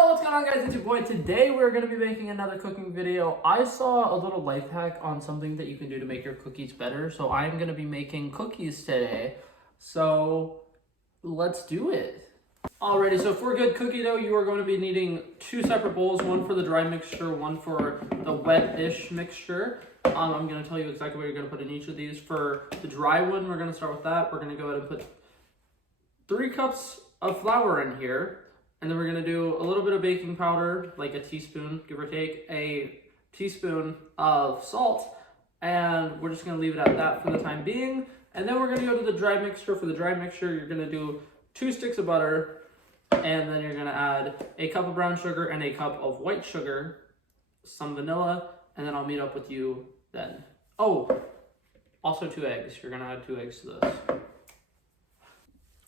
What's going on, guys? It's your boy. Today we're going to be making another cooking video. I saw a little life hack on something that you can do to make your cookies better, so I'm going to be making cookies today. So let's do it. Alrighty, so for good cookie dough, you are going to be needing two separate bowls, one for the dry mixture, one for the wet-ish mixture. I'm going to tell you exactly what you're going to put in each of these. For the dry one, we're going to start with that. We're going to go ahead and put 3 cups of flour in here. And then we're going to do a little bit of baking powder, like a teaspoon, give or take, a teaspoon of salt, and we're just going to leave it at that for the time being. And then we're going to go to the dry mixture. For the dry mixture, you're going to do 2 sticks of butter, and then you're going to add a cup of brown sugar and a cup of white sugar, some vanilla, and then I'll meet up with you then. Oh, also 2 eggs. You're going to add 2 eggs to this.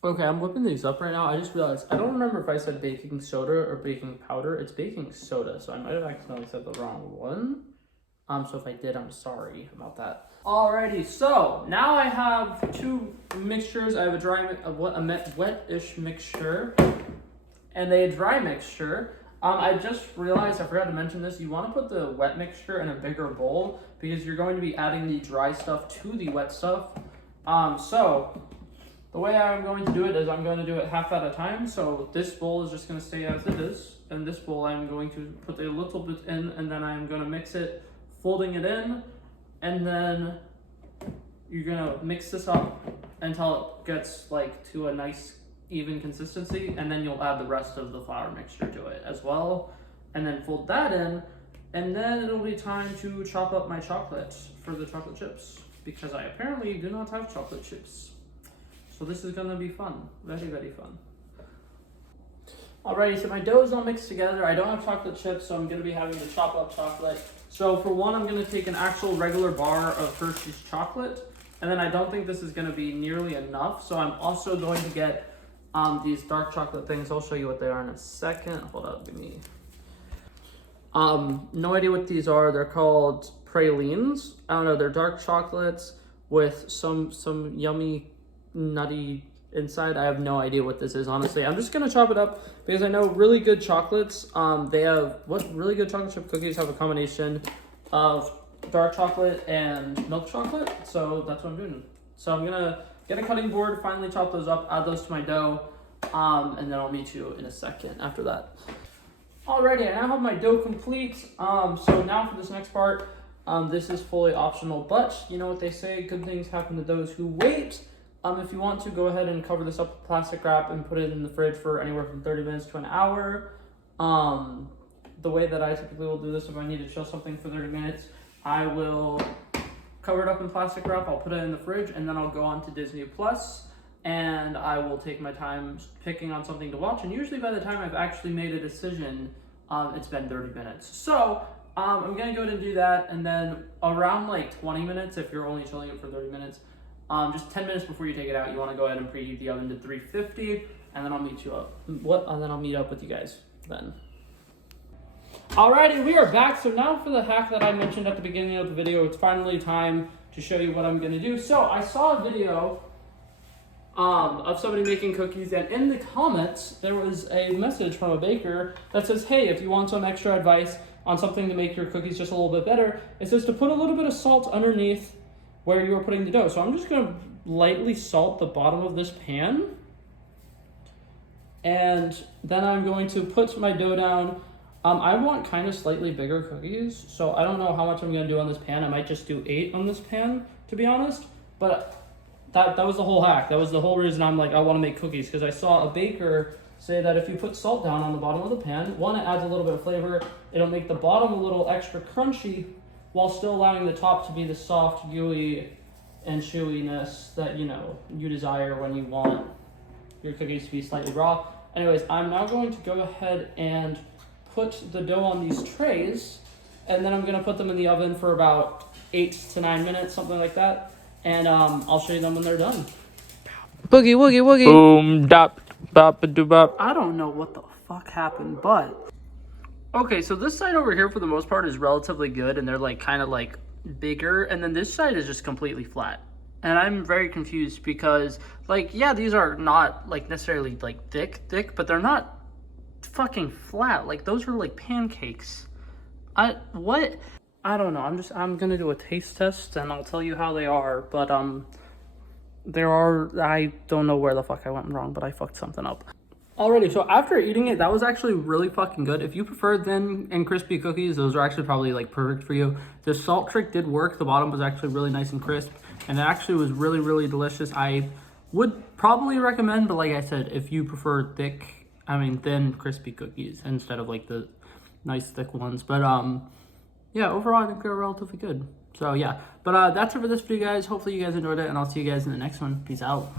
Okay, I'm whipping these up right now. I just realized, I don't remember if I said baking soda or baking powder. It's baking soda, so I might have accidentally said the wrong one. So if I did, I'm sorry about that. Alrighty, so now I have 2 mixtures. I have a wet-ish mixture and a dry mixture. I just realized, I forgot to mention this, you want to put the wet mixture in a bigger bowl because you're going to be adding the dry stuff to the wet stuff. So the way I'm going to do it is I'm going to do it half at a time. So this bowl is just going to stay as it is. And this bowl I'm going to put a little bit in, and then I'm going to mix it, folding it in. And then you're going to mix this up until it gets like to a nice even consistency. And then you'll add the rest of the flour mixture to it as well. And then fold that in. And then it'll be time to chop up my chocolate for the chocolate chips, because I apparently do not have chocolate chips. So this is gonna be fun, very, very fun. Alrighty, so my dough is all mixed together. I don't have chocolate chips, so I'm gonna be having to chop up chocolate. So for one, I'm gonna take an actual regular bar of Hershey's chocolate, and then I don't think this is gonna be nearly enough. So I'm also going to get these dark chocolate things. I'll show you what they are in a second. Hold up, give me. No idea what these are. They're called pralines. I don't know. They're dark chocolates with some yummy nutty inside. I have no idea what this is, honestly. I'm just gonna chop it up because I know really good chocolates, really good chocolate chip cookies have a combination of dark chocolate and milk chocolate, so that's what I'm doing. So I'm gonna get a cutting board, finally chop those up, add those to my dough, and then I'll meet you in a second after that. Alrighty, I now have my dough complete. So now for this next part, this is fully optional, but you know what they say, good things happen to those who wait. If you want to, go ahead and cover this up with plastic wrap and put it in the fridge for anywhere from 30 minutes to an hour. The way that I typically will do this, if I need to chill something for 30 minutes, I will cover it up in plastic wrap, I'll put it in the fridge, and then I'll go on to Disney Plus, and I will take my time picking on something to watch, and usually by the time I've actually made a decision, it's been 30 minutes. So I'm gonna go ahead and do that, and then around like 20 minutes, if you're only chilling it for 30 minutes, just 10 minutes before you take it out, you want to go ahead and preheat the oven to 350, and then I'll meet you up. And then I'll meet up with you guys then. Alrighty, we are back. So now for the hack that I mentioned at the beginning of the video, it's finally time to show you what I'm going to do. So I saw a video of somebody making cookies, and in the comments, there was a message from a baker that says, hey, if you want some extra advice on something to make your cookies just a little bit better, it says to put a little bit of salt underneath where you're putting the dough. So I'm just gonna lightly salt the bottom of this pan. And then I'm going to put my dough down. I want kind of slightly bigger cookies, so I don't know how much I'm gonna do on this pan. I might just do 8 on this pan, to be honest. But that was the whole hack. That was the whole reason I'm like, I wanna make cookies, because I saw a baker say that if you put salt down on the bottom of the pan, one, it adds a little bit of flavor. It'll make the bottom a little extra crunchy, while still allowing the top to be the soft, gooey, and chewiness that, you know, you desire when you want your cookies to be slightly raw. Anyways, I'm now going to go ahead and put the dough on these trays, and then I'm going to put them in the oven for about 8 to 9 minutes, something like that, and I'll show you them when they're done. Boogie, woogie, woogie. Boom, dop, bop, doo bop. I don't know what the fuck happened, but okay, so this side over here for the most part is relatively good, and they're like kind of like bigger, and then this side is just completely flat. And I'm very confused because, like, yeah, these are not like necessarily like thick, but they're not fucking flat. Like, those are like pancakes. What? I don't know. I'm gonna do a taste test and I'll tell you how they are. But, I don't know where the fuck I went wrong, but I fucked something up. Alrighty, so after eating it, that was actually really fucking good. If you prefer thin and crispy cookies, those are actually probably like perfect for you. The salt trick did work. The bottom was actually really nice and crisp, and it actually was really, really delicious. I would probably recommend, but like I said, if you prefer thin crispy cookies instead of like the nice thick ones. But yeah, overall I think they're relatively good. So yeah, but that's it for this video, guys. Hopefully you guys enjoyed it, and I'll see you guys in the next one. Peace out.